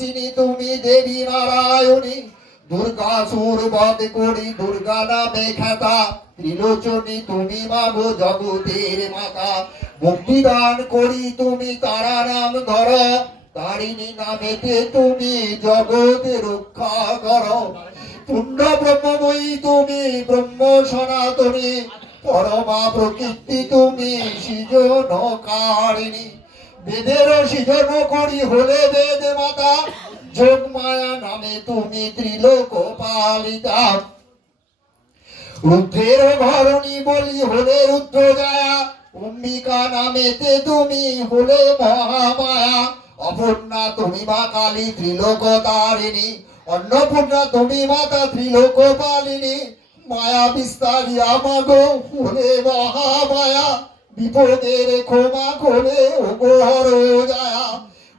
বিনাশিনী তুমি দেবী নারায়ণী। দুর্গা সুর বধ করি, দুর্গা নামে খ্যাতা। ত্রিলোচনী, তুমি মাগো জগতের মাতা। মুক্তিদান করি তুমি তারা নাম ধর। তারিণী নামেতে তুমি জগৎ রক্ষা করো। পূর্ণ ব্রহ্মময়ী, তুমি ব্রহ্ম সনাতনী। পরমা প্রকৃতি, তুমি সৃজন কারিণী বেদের সৃজন করি হলে বেদ মাতা যোগ মায়া নামে তুমি ত্রিলোক পালিতা। রুদ্রের ঘরণী বলি হলে রুদ্র জায়া, অম্বিকা নামেতে তুমি হলে মহামায়া। অপর্ণা তুমি মা কালী ত্রিলোক তারিণী, অন্নপূর্ণা তুমি মাতা ত্রিলোক পালিনী মায়া বিস্তারী আমাগো হলে মহামায়া। বিপদের ক্ষমা করে ওগোহর যায়া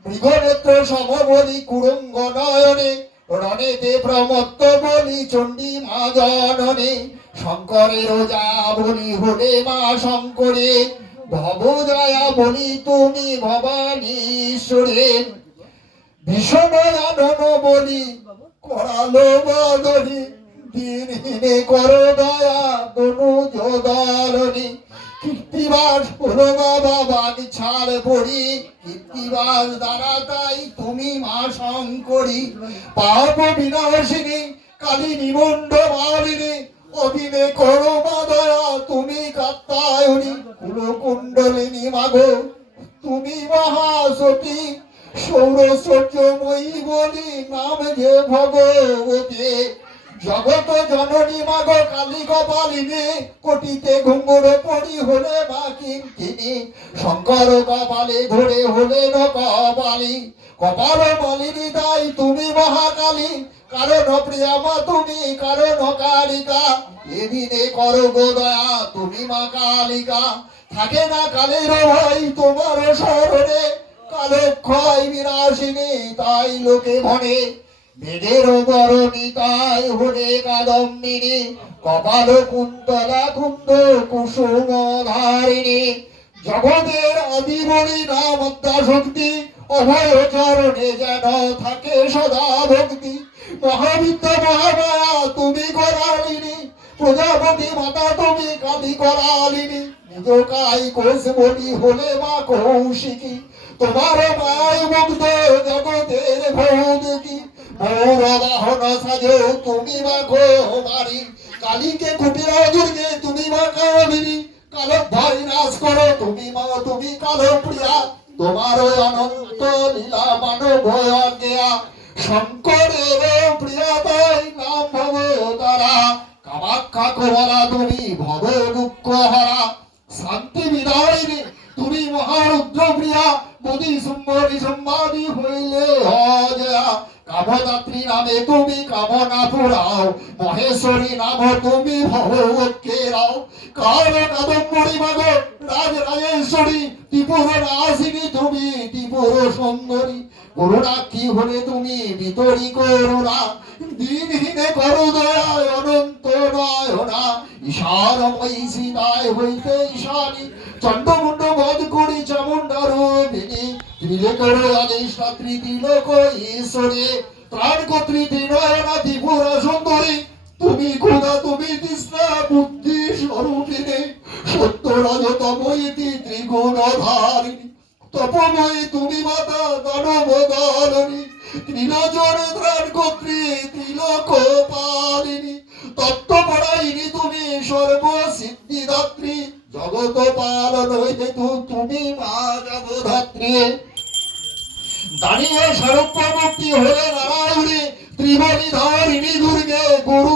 মৃগনেত্র সমবলি কুরঙ্গ নয়নে, রণেতে প্রমত্ত বলি চণ্ডী মা জননে। শঙ্করের যা বলি হলে মা শঙ্করে ভব জয়া বলি তুমি ভবানীশ্বরে। ভীষণ আনন বলি করালো বদনি দিনহীনে কর দয়া তনু জদালনি কীর্তিবাস হলো বাবা বাণী ছাড় পড়ি কীর্তিবাস দ্বারা তাই তুমি মা শঙ্করী। পাপ বিনাশিনী কালী নিমন্ড মারিনী অভিনে করো মা দয়া, তুমি কাত্তায়নী কুলকুণ্ডলিনী মাগো, তুমি মহাসতী। সৌরসূর্যময়ী বলি নাম যে ভগবতী। জগত জননী মাগ, কালী কপালিনী কোটিতে ঘুঙ্গুর পড়ি হলে মা কিঙ্কিনী শঙ্কর কপালে ধরে হলে ন কপালি, কপাল মালিনী তাই তুমি মহাকালী, কারণ প্রিয়া মা তুমি, কারণ কালিকা এদিনে করো গো দয়া, তুমি মা কালিকা, থাকে না কালের ভাই তোমার স্মরণে কালো ক্ষয় বিনাশিনী তাই লোকে ভনে বেদের বরণী তাই হলে কাদম্বিনী কপাল কুন্তলা কুন্দ কুসুম ধারিণী জগতের আদিবলী নাম শক্তি অভয় চরণে যেন থাকে সদা ভক্তি। মহামায়া, তুমি করালিনী। প্রজাপতি মাতা, তুমি কালী করালিনী। নিজ কাই কোষ বলি হলে মা কৌশিকী। তোমার মায় মুগ্ধ জগতের ভৌদিকী মোর তুমি মা বাড়ি। কালীকে কুটিরা দুর্গে, তুমি মা কামিনী কালো নাশ করো, তুমি মা, তুমি কালো প্রিয়া। তোমার অনন্ত লীলা মানব শঙ্করের প্রিয়া তাই নাম ভব তারা কামাখ্যা কোমলা তুমি ভব দুঃখ হারা শান্তি বিদায়িনী তুমি মহারুদ্র প্রিয়া মোদি সুম্বরি সম্বাদী হইলে অজয়া কামদাত্রী নামে তুমি কামনা পুরাও মহেশ্বরী নাম তুমি ভগবতকে রাও কাল কাদম্বরী মাগ রাজ রাজেশ্বরী ত্রিপুর রাসিনী তুমি, ত্রিপুর সুন্দরী করুণা হলে ত্রাণ কর্ত্রী ত্রিনয়না ত্রিপুর সুন্দরী তুমি খোদা, তুমি তৃষ্ণা, বুদ্ধি, স্বরূপিণী, সত্য, রজতময়ী, ত্রিগুণ তপময়ী, তুমি মাতা, দানব দারণী ত্রাণ কর্ত্রী ত্রিলোক পালিনী তত্ত্ব পড়াইনি তুমি সর্ব সিদ্ধিদাত্রী জগত পালন হইতে তু- তুমি মা জগধাত্রী। দাঁড়িয়ে স্বরূপ মুক্তি হলে নারায়ণী ত্রিবলী ধারিণী দুর্গে গুরু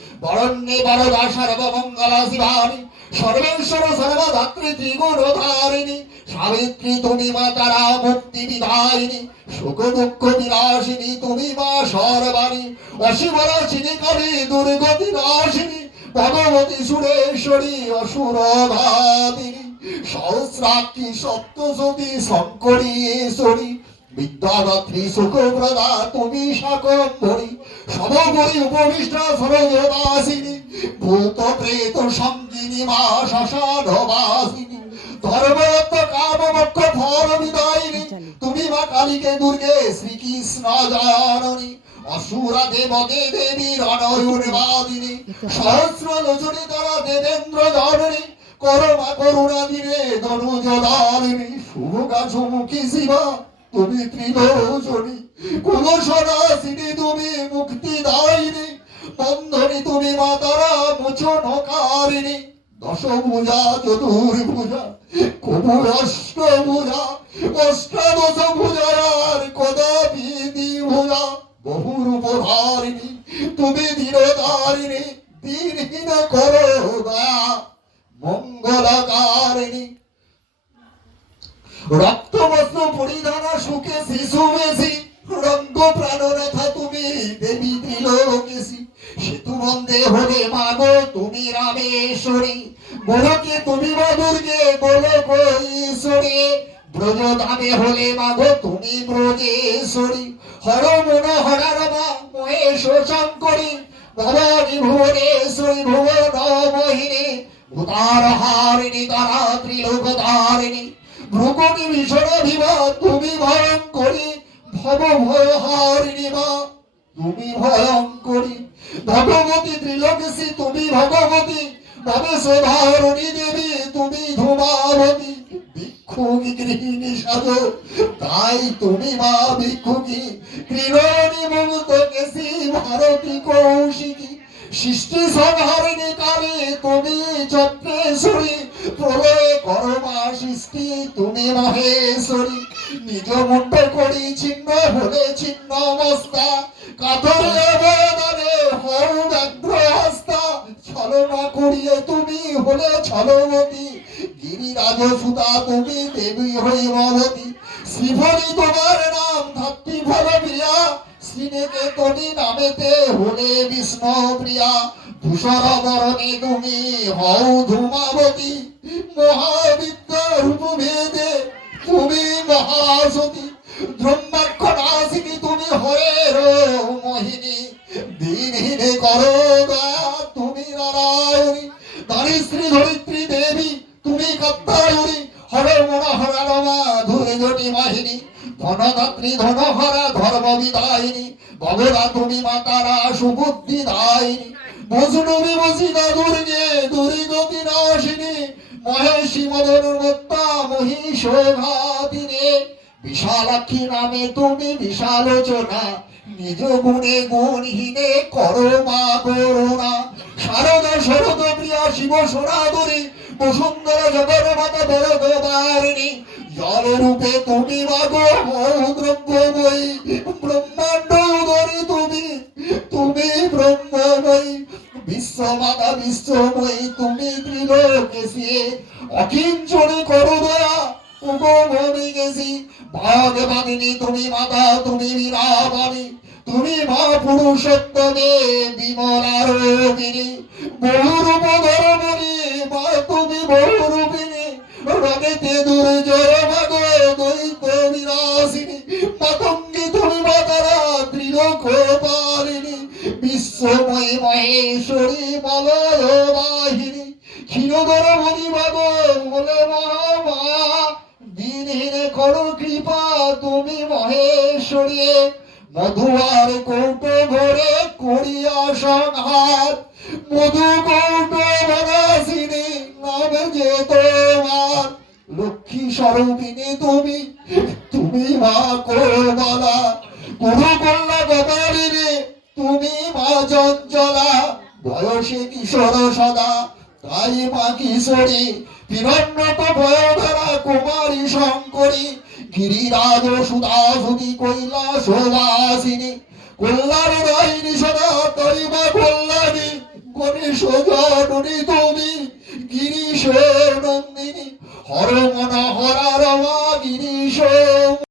বরণ্যে বরদা সর্বমঙ্গলা শিবানী, সর্বেশ্বর সর্বধাত্রী ত্রিগুণ ধারিণী সাবিত্রী তুমি মা তারা মুক্তি বিধায়িনী, সুখ দুঃখ বিনাশিনী তুমি মা সর্বাণী অসীমরাশিনী কালী দুর্গতি নাশিনী ভগবতী সুরেশ্বরী অসুর সহস্রাক্ষী সপ্তশতী শঙ্করীশ্বরী তুমি ভূত প্রেত মা তুমি কালীকে দুর্গে শ্রীকৃষ্ণ জাননী অসুরা দেবকে দেবী রণয়ুর্বাদিনী সহস্র লোচনী তারা দেবেন্দ্র জননী করমা করুণা দিনে দনুজ দারিণী শুভকা সুমুখী শিবা তুমি ত্রিলোচনী কুলসনাসিনী তুমি মুক্তি দায়িনী বন্ধনী তুমি মাতারা মোচন কারিণী দশ পূজা চতুর্ভুজা কুমুর অষ্ট পূজা অষ্টাদশ পূজার কদাপি দ্বিভুজা। বহু রূপ ধারিণী, তুমি দীনদারিণী দিনহীন করো দয়া, মঙ্গলকারিণী। রক্ত বস্ত্র পরিধান সুখে শিশু বেশি রঙ্গ প্রাণনাথা তুমি, দেবী ত্রিলোকেশী সেতু বন্দে হলে মাগো তুমি রামেশ্বরী। গোলকে তুমি মা দুর্গে গোলক ঈশ্বরী ব্রজ ধামে হলে মাগো তুমি ব্রজেশ্বরী। হর মন হরার মা মহেশ শঙ্করী। ভবানী ভুবনেশ্বরী ভুবন মোহিনী ভূতার হারিণী তারা ত্রিলোক ধারিণী ভ্রুকুটি ভিমা তুমি ভয়ঙ্করী ভব ভয় হারিণী মা তুমি ভয়ঙ্করী ভগবতী ত্রিলোকেশী তুমি ভগবতী ভবে শোধারণী দেবী তুমি ধূমাবতী তাই তুমি মা ভিক্ষুকি কৃণী মুক্ত কেশী ভারতী কৌশিকী সৃষ্টি সংহারিণী কালী তুমি চক্রেশ্বরী প্রলয় করমা সৃষ্টি তুমি মহেশ্বরী। নিজ মুন্ড করি ছিন্ন হলে ছিন্ন অবস্থা। কাতরে অবদানে হও ব্যগ্র ছলনা করিয়ে তুমি হলে ছলবতী। গিরিরাজ সুতা তুমি দেবী হৈমবতী শ্রীভরি তোমার নাম ধাত্রী ফল প্রিয়া। শ্রীনেকে কোটি নামেতে হলে বিষ্ণু প্রিয়া, ধূসর বরণে তুমি হও ধূমাবতী, মহাবিদ্যা রূপভেদে তুমি মহাসতী ব্রহ্মাক্ষ নাসিনী তুমি হয়ে রো মোহিনী। বৈষ্ণবী বসিতা দুর্গে দুর্গতি নাশিনী, মহেশী মদন মুক্তা মহিষ ঘাতিনে বিশালাক্ষী নামে তুমি বিশালোচনা, নিজ গুণে গুণহীনে করো মা করুণা। শারদা শরদ প্রিয়া শিব সোনাদরী বসুন্ধরা জগৎ মাতা বড় গোবারিণী জল রূপে তুমি মাগো ব্রহ্মাণ্ড তুমি তুমি বিশ্বমাতা বিশ্বময়ী, তুমি ত্রিলোকেশী, অকিঞ্চনী করো দয়া উপভূমি গেছি। ভাগবাদিনী তুমি মাতা, তুমি বীরাবাণী তুমি মা পুরুষোত্তমে বিমলার রূপিণী বহুরূপ মা তুমি দুর্জয় বিশ্বময়ী মহেশ্বরী মলয় বাহিনী ক্ষীরধর মণি মাগ বলে মহামায়া দিনের করো কৃপা তুমি মহেশ্বরী মধুয়ার কৌট ভরে করিয়া সংহার মধু কৌট ভরাসিনী নাম যে তোমার লক্ষ্মী স্বরূপিনী তুমি তুমি মা কোরবালা গুরু কন্যা গোপালিনী তুমি মা চঞ্চলা বয়সে কিশোর সদা, তাই মা কিশোরী হিরণ্যক ভয়ধারা কুমারী শঙ্করী, গিরিরাজ সুদাসুতি কৈলাস বাসিনী কল্যাণ রাহিনী সদা তৈবা কল্যাণী গণেশ জননী তুমি, গিরিশ নন্দিনী হর মন হরার